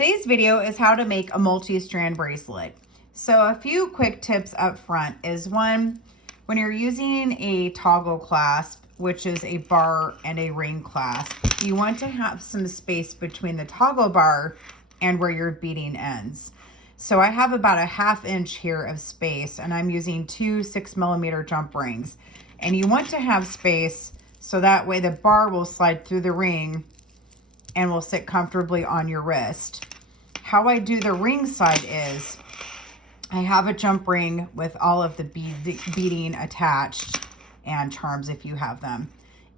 Today's video is how to make a multi-strand bracelet. So a few quick tips up front is one, when you're using a toggle clasp, which is a bar and a ring clasp, you want to have some space between the toggle bar and where your beading ends. So I have about a 1/2 inch here of space, and I'm using two 6mm jump rings. And you want to have space so that way the bar will slide through the ring and will sit comfortably on your wrist. How I do the ring side is I have a jump ring with all of the beading attached and charms if you have them,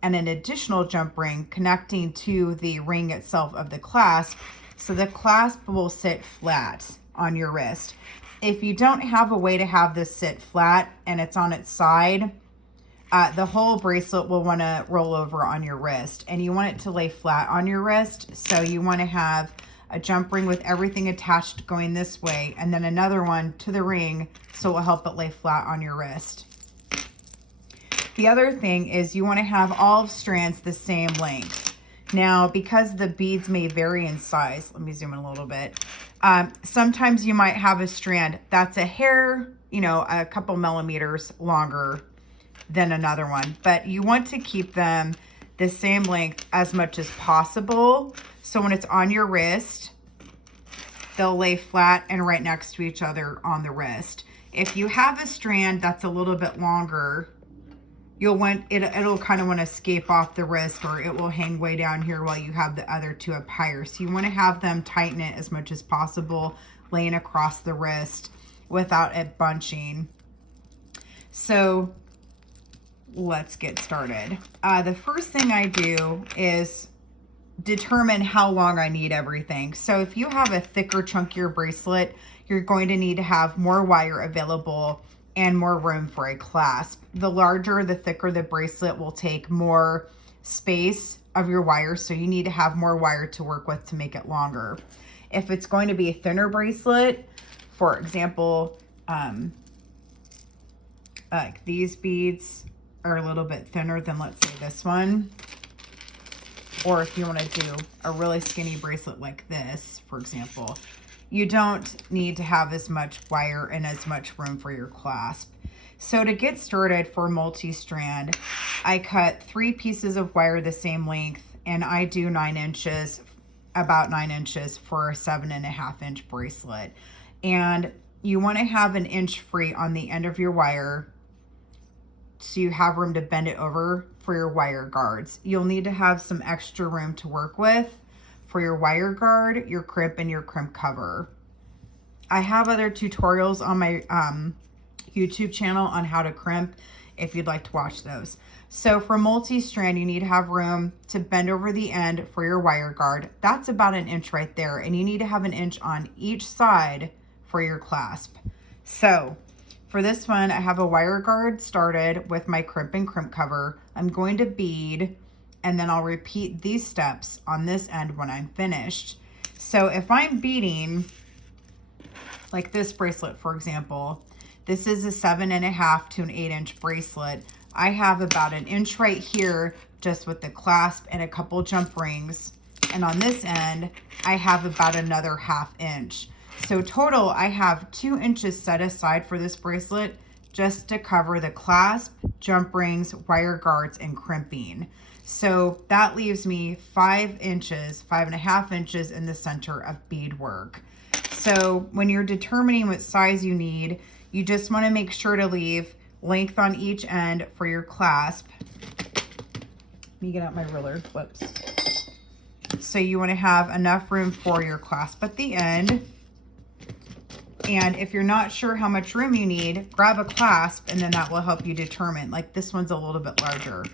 and an additional jump ring connecting to the ring itself of the clasp, so the clasp will sit flat on your wrist. If you don't have a way to have this sit flat and it's on its side, the whole bracelet will want to roll over on your wrist, and you want it to lay flat on your wrist. So you want to have a jump ring with everything attached going this way, and then another one to the ring so it will help it lay flat on your wrist. The other thing is you want to have all strands the same length. Now, because the beads may vary in size, let me zoom in a little bit. Sometimes you might have a strand that's a hair, a couple millimeters longer than another one, but you want to keep them the same length as much as possible. So when it's on your wrist, they'll lay flat and right next to each other on the wrist. If you have a strand that's a little bit longer, you'll want it'll kind of want to escape off the wrist, or it will hang way down here while you have the other two up higher. So you want to have them tighten it as much as possible, laying across the wrist without it bunching. So let's get started. The first thing I do is determine how long I need everything. So if you have a thicker, chunkier bracelet, you're going to need to have more wire available and more room for a clasp. The larger, the thicker the bracelet will take more space of your wire, so you need to have more wire to work with to make it longer. If it's going to be a thinner bracelet, for example, like these beads are a little bit thinner than, let's say, this one. Or if you want to do a really skinny bracelet like this, for example, you don't need to have as much wire and as much room for your clasp. So to get started for multi-strand, I cut 3 pieces of wire the same length, and I do 9 inches, about 9 inches for a 7.5 inch bracelet. And you want to have 1 inch free on the end of your wire, so you have room to bend it over for your wire guards. You'll need to have some extra room to work with for your wire guard, your crimp, and your crimp cover. I have other tutorials on my YouTube channel on how to crimp if you'd like to watch those. So for multi-strand, you need to have room to bend over the end for your wire guard. That's about 1 inch right there, and you need to have 1 inch on each side for your clasp. So for this one, I have a wire guard started with my crimp and crimp cover. I'm going to bead, and then I'll repeat these steps on this end when I'm finished. So if I'm beading, like this bracelet, for example, this is a 7.5 to an 8 inch bracelet. I have about 1 inch right here just with the clasp and a couple jump rings. And on this end, I have about another 1/2 inch. So total, I have 2 inches set aside for this bracelet just to cover the clasp, jump rings, wire guards, and crimping. So that leaves me 5 inches, 5.5 inches in the center of bead work. So when you're determining what size you need, you just want to make sure to leave length on each end for your clasp. Let me get out my ruler, whoops. So you want to have enough room for your clasp at the end. And if you're not sure how much room you need, grab a clasp, and then that will help you determine. Like this one's a little bit larger.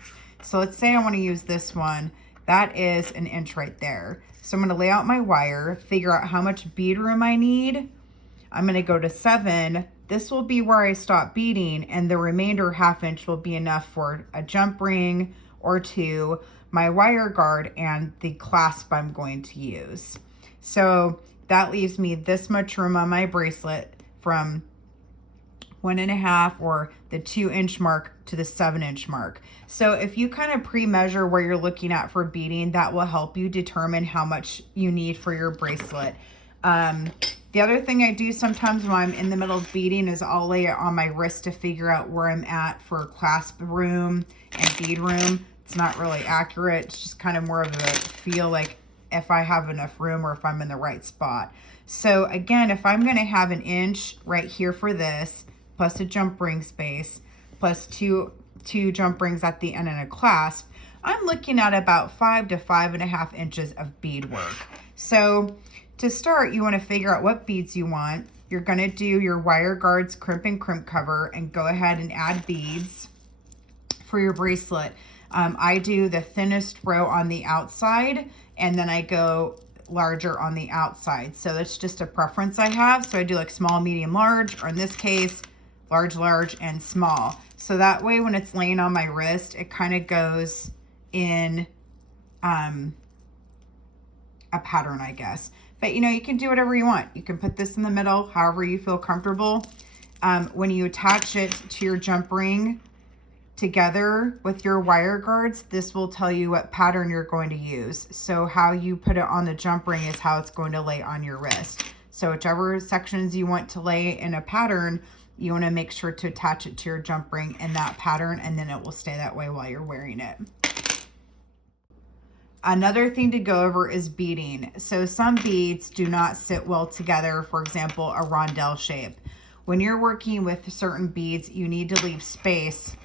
So let's say I want to use this one. That is 1 inch right there. So I'm going to lay out my wire, figure out how much bead room I need. I'm going to go to 7. This will be where I stop beading, and the remainder 1/2 inch will be enough for a jump ring or 2, my wire guard, and the clasp I'm going to use. So that leaves me this much room on my bracelet from 1.5 or the 2 inch mark to the 7 inch mark. So if you kind of pre-measure where you're looking at for beading, that will help you determine how much you need for your bracelet. The other thing I do sometimes when I'm in the middle of beading is I'll lay it on my wrist to figure out where I'm at for clasp room and bead room. It's not really accurate. It's just kind of more of a feel like if I have enough room or if I'm in the right spot. So again, if I'm going to have an inch right here for this, plus a jump ring space, plus two jump rings at the end and a clasp, I'm looking at about 5 to 5.5 inches of bead work. So to start, you want to figure out what beads you want. You're going to do your wire guards, crimp and crimp cover, and go ahead and add beads for your bracelet. I do the thinnest row on the outside, and then I go larger on the outside. So that's just a preference I have. So I do like small, medium, large, or in this case, large, large, and small. So that way when it's laying on my wrist, it kind of goes in a pattern, I guess. But you know, you can do whatever you want. You can put this in the middle, however you feel comfortable. When you attach it to your jump ring together with your wire guards, this will tell you what pattern you're going to use. So how you put it on the jump ring is how it's going to lay on your wrist. So whichever sections you want to lay in a pattern, you want to make sure to attach it to your jump ring in that pattern, and then it will stay that way while you're wearing it. Another thing to go over is beading. So some beads do not sit well together, for example, a rondelle shape. When you're working with certain beads, you need to leave space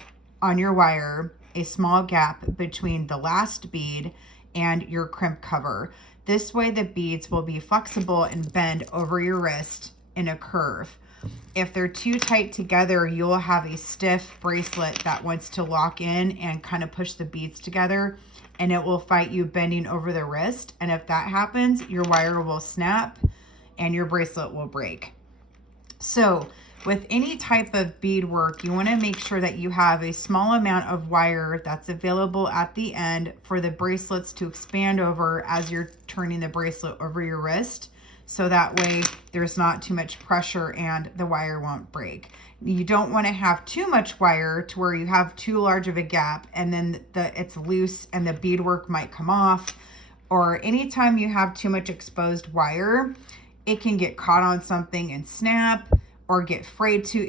on your wire, a small gap between the last bead and your crimp cover. This way the beads will be flexible and bend over your wrist in a curve. If they're too tight together, you'll have a stiff bracelet that wants to lock in and kind of push the beads together, and it will fight you bending over the wrist. And if that happens, your wire will snap and your bracelet will break. So with any type of bead work, you want to make sure that you have a small amount of wire that's available at the end for the bracelets to expand over as you're turning the bracelet over your wrist. So that way there's not too much pressure and the wire won't break. You don't want to have too much wire to where you have too large of a gap and then it's loose and the beadwork might come off. Or anytime you have too much exposed wire, it can get caught on something and snap, or get frayed too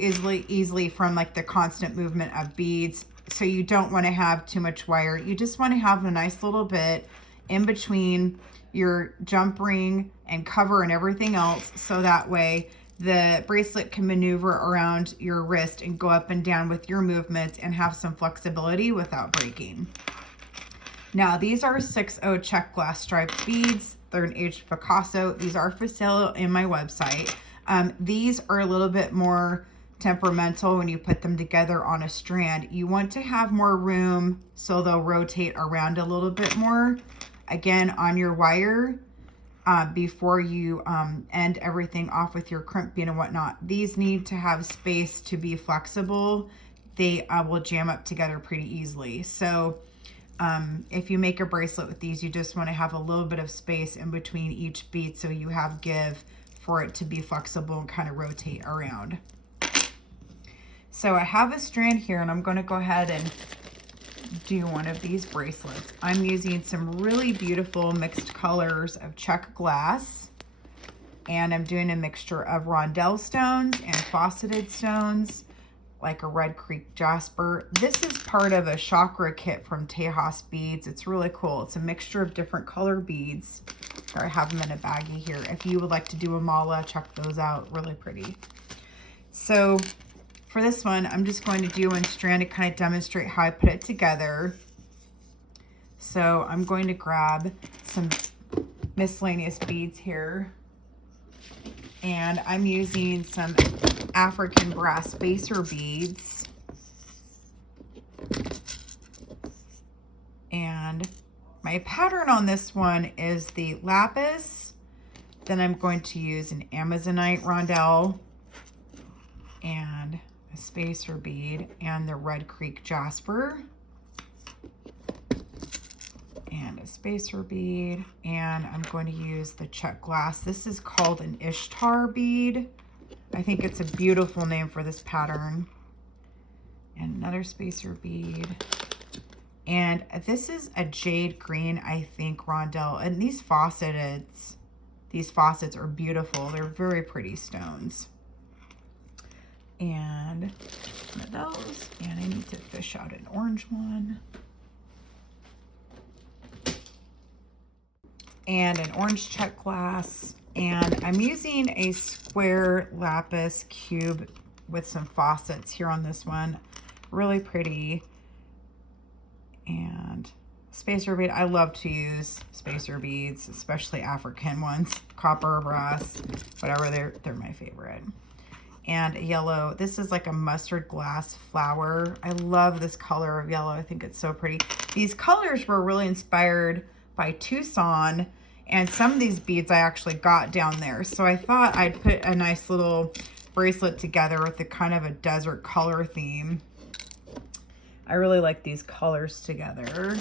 easily from like the constant movement of beads. So you don't want to have too much wire. You just want to have a nice little bit in between your jump ring and cover and everything else, so that way the bracelet can maneuver around your wrist and go up and down with your movements and have some flexibility without breaking. Now these are 6/0 Czech glass striped beads. They're an aged Picasso. These are for sale in my website. These are a little bit more temperamental when you put them together on a strand. You want to have more room so they'll rotate around a little bit more. Again, on your wire, before you end everything off with your crimping and whatnot. These need to have space to be flexible. They will jam up together pretty easily. So if you make a bracelet with these, you just want to have a little bit of space in between each bead so you have give for it to be flexible and kind of rotate around. So I have a strand here, and I'm going to go ahead and do one of these bracelets. I'm using some really beautiful mixed colors of Czech glass, and I'm doing a mixture of Rondell stones and faceted stones, like a Red Creek jasper. This is part of a chakra kit from Tejas Beads. It's really cool. It's a mixture of different color beads. Here, I have them in a baggie here. If you would like to do a mala, check those out. Really pretty. So for this one, I'm just going to do one strand to kind of demonstrate how I put it together. So I'm going to grab some miscellaneous beads here. And I'm using some African brass spacer beads. And my pattern on this one is the lapis. Then I'm going to use an Amazonite rondelle and a spacer bead and the Red Creek jasper and a spacer bead, and I'm going to use the Czech glass. This is called an Ishtar bead. I think it's a beautiful name for this pattern. And another spacer bead. And this is a jade green, I think, rondelle. And these These faucets are beautiful. They're very pretty stones. And one of those, and I need to fish out an orange one. And an orange Czech glass. And I'm using a square lapis cube with some faucets here on this one. Really pretty. And spacer bead. I love to use spacer beads, especially African ones, copper, brass, whatever. They're my favorite. And a yellow. This is like a mustard glass flower. I love this color of yellow. I think it's so pretty. These colors were really inspired by Tucson, and some of these beads I actually got down there. So I thought I'd put a nice little bracelet together with a kind of a desert color theme. I really like these colors together.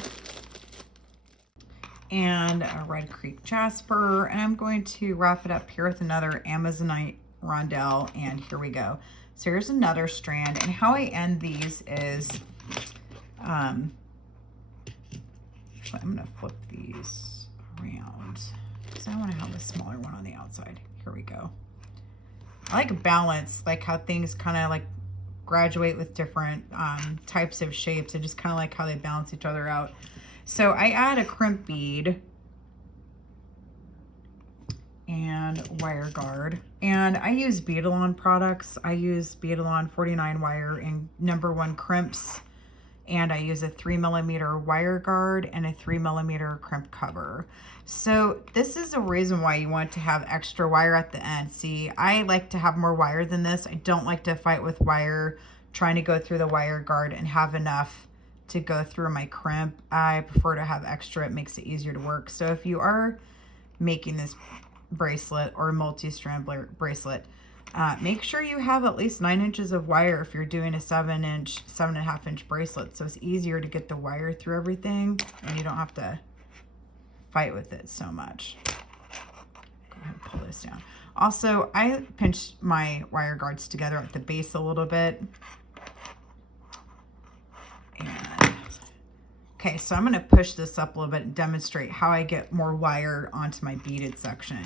And a Red Creek Jasper. And I'm going to wrap it up here with another Amazonite Rondell. And here we go. So here's another strand. And how I end these is, I'm going to flip these around because I want to have a smaller one on the outside. Here we go. I like balance, like how things kind of like graduate with different types of shapes. I just kind of like how they balance each other out. So I add a crimp bead and wire guard, and I use Beading products. I use Beading 49 wire and #1 crimps, and I use a 3mm wire guard and a 3mm crimp cover. So this is a reason why you want to have extra wire at the end. See, I like to have more wire than this. I don't like to fight with wire, trying to go through the wire guard and have enough to go through my crimp. I prefer to have extra. It makes it easier to work. So if you are making this bracelet or multi-strand bracelet, make sure you have at least 9 inches of wire if you're doing a 7.5 inch bracelet. So it's easier to get the wire through everything and you don't have to fight with it so much. Go ahead and pull this down. Also, I pinched my wire guards together at the base a little bit. And, okay, so I'm going to push this up a little bit and demonstrate how I get more wire onto my beaded section.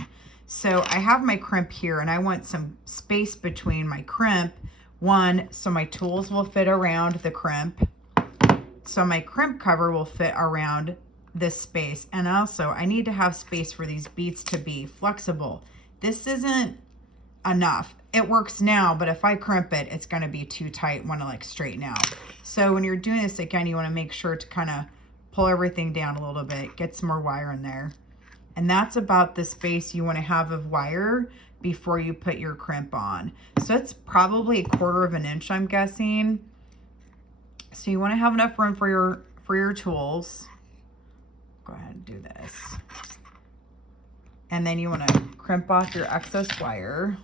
So I have my crimp here, and I want some space between my crimp. One, so my tools will fit around the crimp. So my crimp cover will fit around this space. And also, I need to have space for these beads to be flexible. This isn't enough. It works now, but if I crimp it, it's going to be too tight when I like straighten out. So when you're doing this, again, you want to make sure to kind of pull everything down a little bit, get some more wire in there. And that's about the space you want to have of wire before you put your crimp on. So it's probably 1/4 inch, I'm guessing. So you want to have enough room for your tools. Go ahead and do this. And then you want to crimp off your excess wire.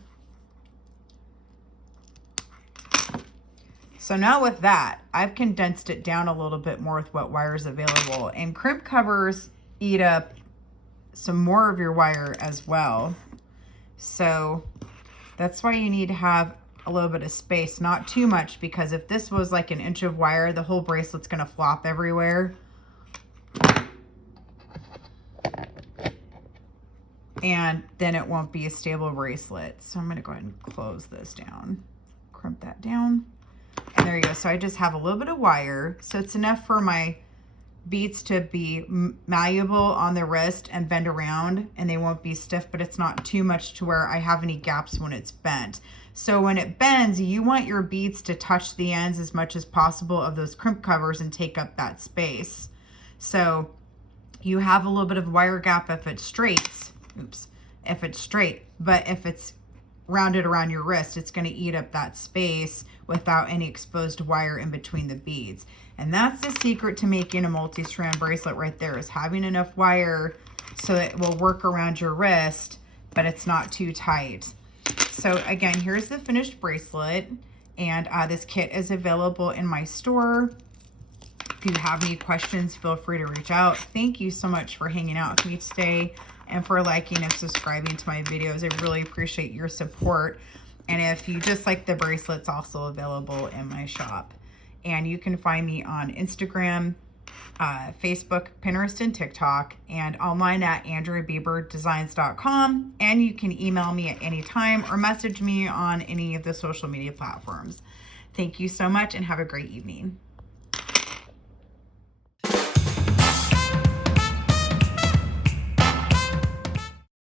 So now with that, I've condensed it down a little bit more with what wire is available. And crimp covers eat up some more of your wire as well. So that's why you need to have a little bit of space, not too much, because if this was like 1 inch of wire, the whole bracelet's going to flop everywhere. And then it won't be a stable bracelet. So I'm going to go ahead and close this down, crimp that down. And there you go. So I just have a little bit of wire. So it's enough for my beads to be malleable on the wrist and bend around, and they won't be stiff, but it's not too much to where I have any gaps when it's bent. So when it bends, you want your beads to touch the ends as much as possible of those crimp covers and take up that space. So you have a little bit of wire gap if it's straight. Oops. If it's straight, but if it's rounded around your wrist, it's going to eat up that space without any exposed wire in between the beads. And that's the secret to making a multi-strand bracelet right there, is having enough wire so that it will work around your wrist, but it's not too tight. So again, here's the finished bracelet, and this kit is available in my store. If you have any questions, feel free to reach out. Thank you so much for hanging out with me today and for liking and subscribing to my videos. I really appreciate your support. And if you just like the bracelets, also available in my shop. And you can find me on Instagram, Facebook, Pinterest, and TikTok, and online at AndriaBieberDesigns.com. And you can email me at any time or message me on any of the social media platforms. Thank you so much and have a great evening.